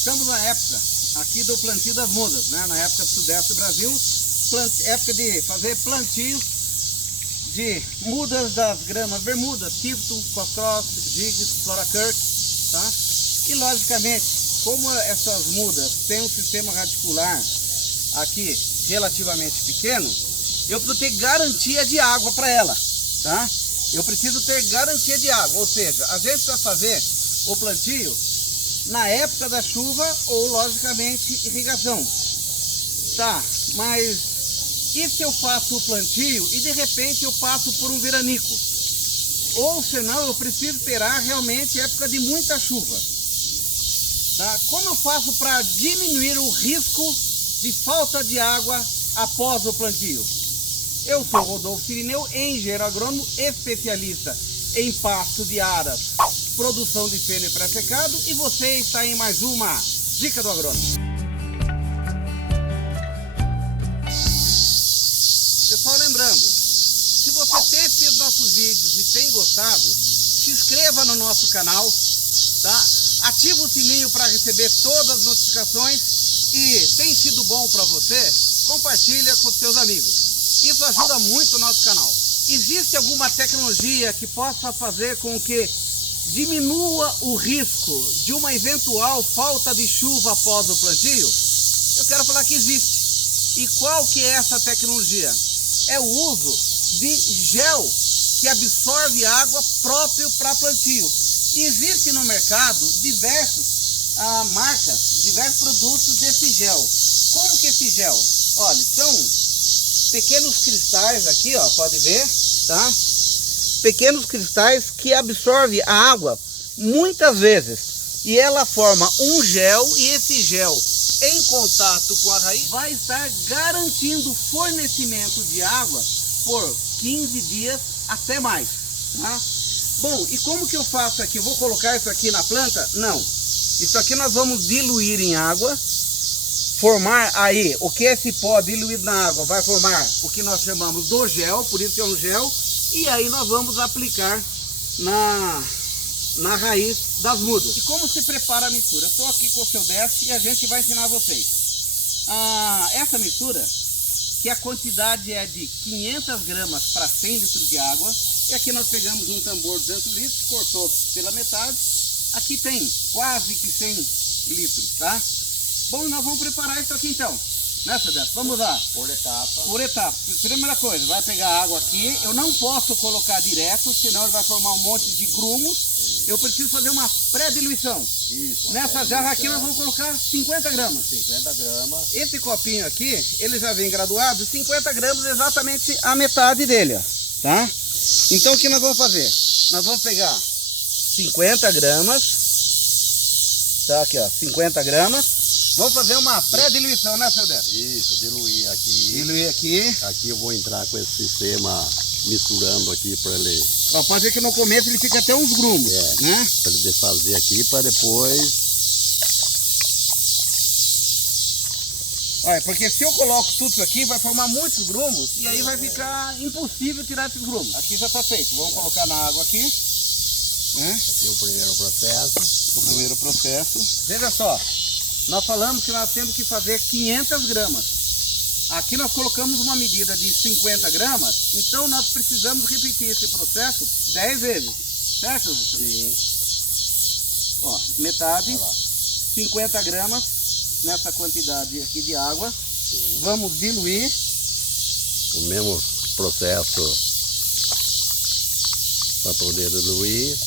Estamos na época aqui do plantio das mudas, né? Na época do sudeste do Brasil, época de fazer plantio de mudas das gramas bermuda, Tifton, Coscross, Gigs, Florakirk, tá? E logicamente, como essas mudas têm um sistema radicular aqui relativamente pequeno, eu preciso ter garantia de água para ela, tá? Eu preciso ter garantia de água, ou seja, a gente vai fazer o plantio na época da chuva ou, logicamente, irrigação. Tá, mas e se eu faço o plantio e de repente eu passo por um veranico? Ou senão eu preciso esperar realmente época de muita chuva. Tá? Como eu faço para diminuir o risco de falta de água após o plantio? Eu sou Rodolfo Cirineu, engenheiro agrônomo, especialista em pasto de aras, produção de feno e pré-secado, e você está em mais uma Dica do Agrônomo. Pessoal, lembrando, se você tem assistido nossos vídeos e tem gostado, se inscreva no nosso canal, tá? Ativa o sininho para receber todas as notificações e tem sido bom para você, compartilha com seus amigos. Isso ajuda muito o nosso canal. Existe alguma tecnologia que possa fazer com que diminua o risco de uma eventual falta de chuva após o plantio? Eu quero falar que existe. E qual que é essa tecnologia? É o uso de gel que absorve água próprio para plantio. E existe no mercado diversas marcas, diversos produtos desse gel. Como que esse gel? Olha, são pequenos cristais aqui, ó, pode ver, tá? Pequenos cristais que absorvem a água muitas vezes. E ela forma um gel, e esse gel em contato com a raiz vai estar garantindo o fornecimento de água por 15 dias até mais, tá? Bom, e como que eu faço aqui? Eu vou colocar isso aqui na planta? Não. Isso aqui nós vamos diluir em água, formar aí, o que é esse pó diluído na água vai formar o que nós chamamos do gel, por isso que é um gel, e aí nós vamos aplicar na raiz das mudas. E como se prepara a mistura? Eu estou aqui com o seu Décio e a gente vai ensinar vocês. Essa mistura, que a quantidade é de 500 gramas para 100 litros de água, e aqui nós pegamos um tambor de 200 litros, cortou pela metade, aqui tem quase que 100 litros, tá? Bom, nós vamos preparar isso aqui então, né, seu Décio? Vamos lá. Por etapa. Por etapa. Primeira coisa, vai pegar a água aqui, eu não posso colocar direto, senão ele vai formar um monte de grumos. Eu preciso fazer uma pré-diluição. Isso. Nessa jarra aqui nós vamos colocar 50 gramas. 50 gramas. Esse copinho aqui, ele já vem graduado, 50 gramas exatamente a metade dele, ó, tá? Então o que nós vamos fazer? Nós vamos pegar 50 gramas, tá aqui, ó, 50 gramas. Vamos fazer uma pré-diluição, né, seu Décio? Isso, diluir aqui. Diluir aqui. Aqui eu vou entrar com esse sistema misturando aqui para ele. Ó, pode ver que no começo ele fica até uns grumos, né? Para ele desfazer aqui para depois. Olha, porque se eu coloco tudo isso aqui, vai formar muitos grumos e aí vai ficar impossível tirar esses grumos. Aqui já está feito. Vamos colocar na água aqui. Né? Aqui é o primeiro processo. O primeiro processo. Veja só, nós falamos que nós temos que fazer 500 gramas. Aqui nós colocamos uma medida de 50 gramas, então nós precisamos repetir esse processo 10 vezes, certo? Sim. Ó, metade, 50 gramas nessa quantidade aqui de água. Sim. Vamos diluir. O mesmo processo para poder diluir.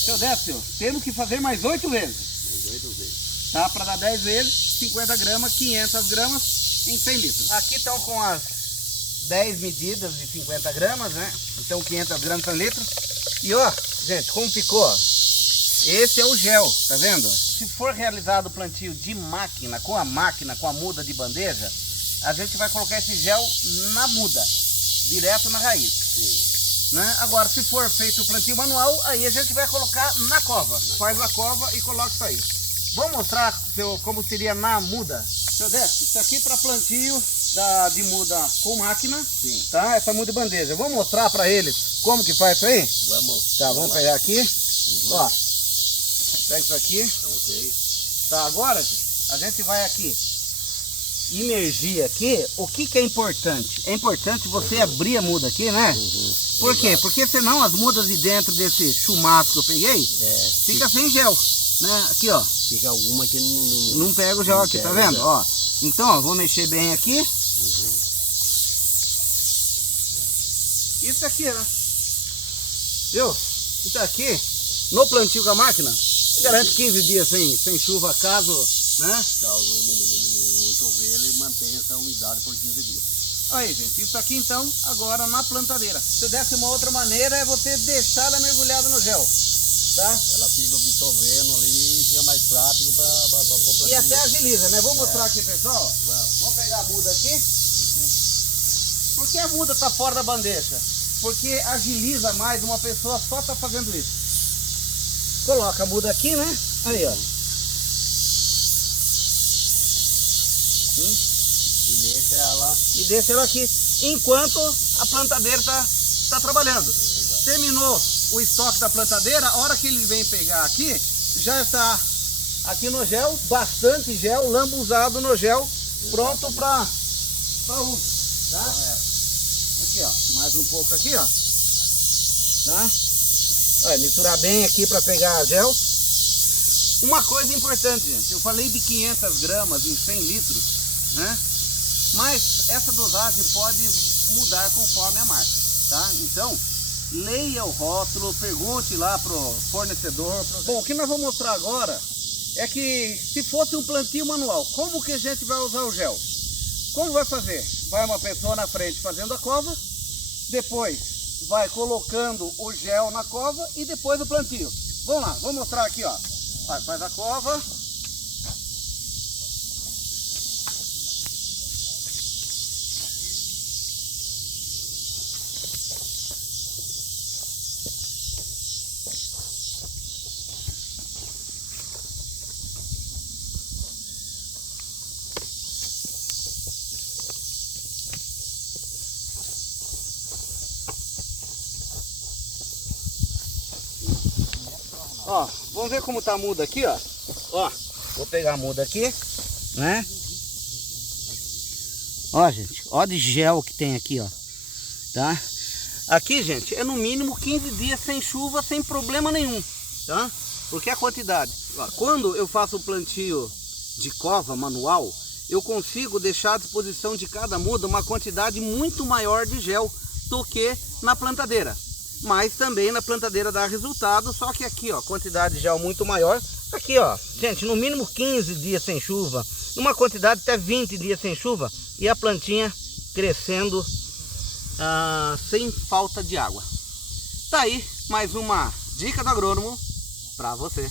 Seu Décio, temos que fazer mais 8 vezes. Mais 8 vezes. Tá? Para dar 10 vezes, 50 gramas, 500 gramas em 100 litros. Aqui estão com as 10 medidas de 50 gramas, né? Então 500 gramas por litro. E ó, gente, como ficou? Esse é o gel, tá vendo? Se for realizado o plantio de máquina, com a muda de bandeja, a gente vai colocar esse gel na muda, direto na raiz. Sim. Né? Agora, se for feito o plantio manual, aí a gente vai colocar na cova. Faz a cova e coloca isso aí. Vou mostrar como seria na muda. Seu Décio, isso aqui para plantio de muda com máquina. Sim. Tá? Essa muda de bandeja. Vou mostrar para eles como que faz isso aí? Vamos. Tá, vamos pegar aqui. Ó, Pega isso aqui. Ok. Tá, agora a gente vai aqui imergir aqui. O que que é importante? É importante você abrir a muda aqui, né? Por quê? Porque senão as mudas de dentro desse chumaço que eu peguei, fica sem gel, né? Aqui, ó. Fica alguma que Não pega o gel aqui, tá vendo? Ó. Então, ó, vou mexer bem aqui. Isso aqui, né? Viu? Isso aqui, no plantio com a máquina, garante 15 dias sem chuva, caso, né? Caso não chover, ele mantém essa umidade por 15 dias. Aí, gente, isso aqui então, agora na plantadeira. Se desse uma outra maneira, é você deixar ela mergulhada no gel, tá? Ela fica absorvendo ali e fica mais rápido para E até agiliza, né? Vou mostrar aqui, pessoal. Vamos pegar a muda aqui. Por que a muda tá fora da bandeja? Porque agiliza mais, uma pessoa só tá fazendo isso. Coloca a muda aqui, né? Aí, ó. E deixa ela aqui, enquanto a plantadeira tá trabalhando. Terminou o estoque da plantadeira, a hora que ele vem pegar aqui, já está aqui no gel, bastante gel, lambuzado no gel, pronto para uso, tá? Aqui, ó, mais um pouco aqui, ó, tá? Olha, misturar bem aqui para pegar gel. Uma coisa importante, gente, eu falei de 500 gramas em 100 litros, né? Mas essa dosagem pode mudar conforme a marca, tá? Então, leia o rótulo, pergunte lá pro fornecedor. Bom, o que nós vamos mostrar agora é que se fosse um plantio manual, como que a gente vai usar o gel? Como vai fazer? Vai uma pessoa na frente fazendo a cova, depois vai colocando o gel na cova e depois o plantio. Vamos lá, vou mostrar aqui, ó. Faz a cova. Ó, vamos ver como tá a muda aqui, ó. Ó, vou pegar a muda aqui, né? Ó, gente, ó de gel que tem aqui, ó. Tá? Aqui, gente, é no mínimo 15 dias sem chuva, sem problema nenhum, tá? Porque a quantidade, ó, quando eu faço o plantio de cova manual, eu consigo deixar à disposição de cada muda uma quantidade muito maior de gel do que na plantadeira. Mas também na plantadeira dá resultado, só que aqui, ó, quantidade de gel muito maior. Aqui, ó, gente, no mínimo 15 dias sem chuva, numa quantidade até 20 dias sem chuva, e a plantinha crescendo sem falta de água. Tá aí mais uma dica do agrônomo para você.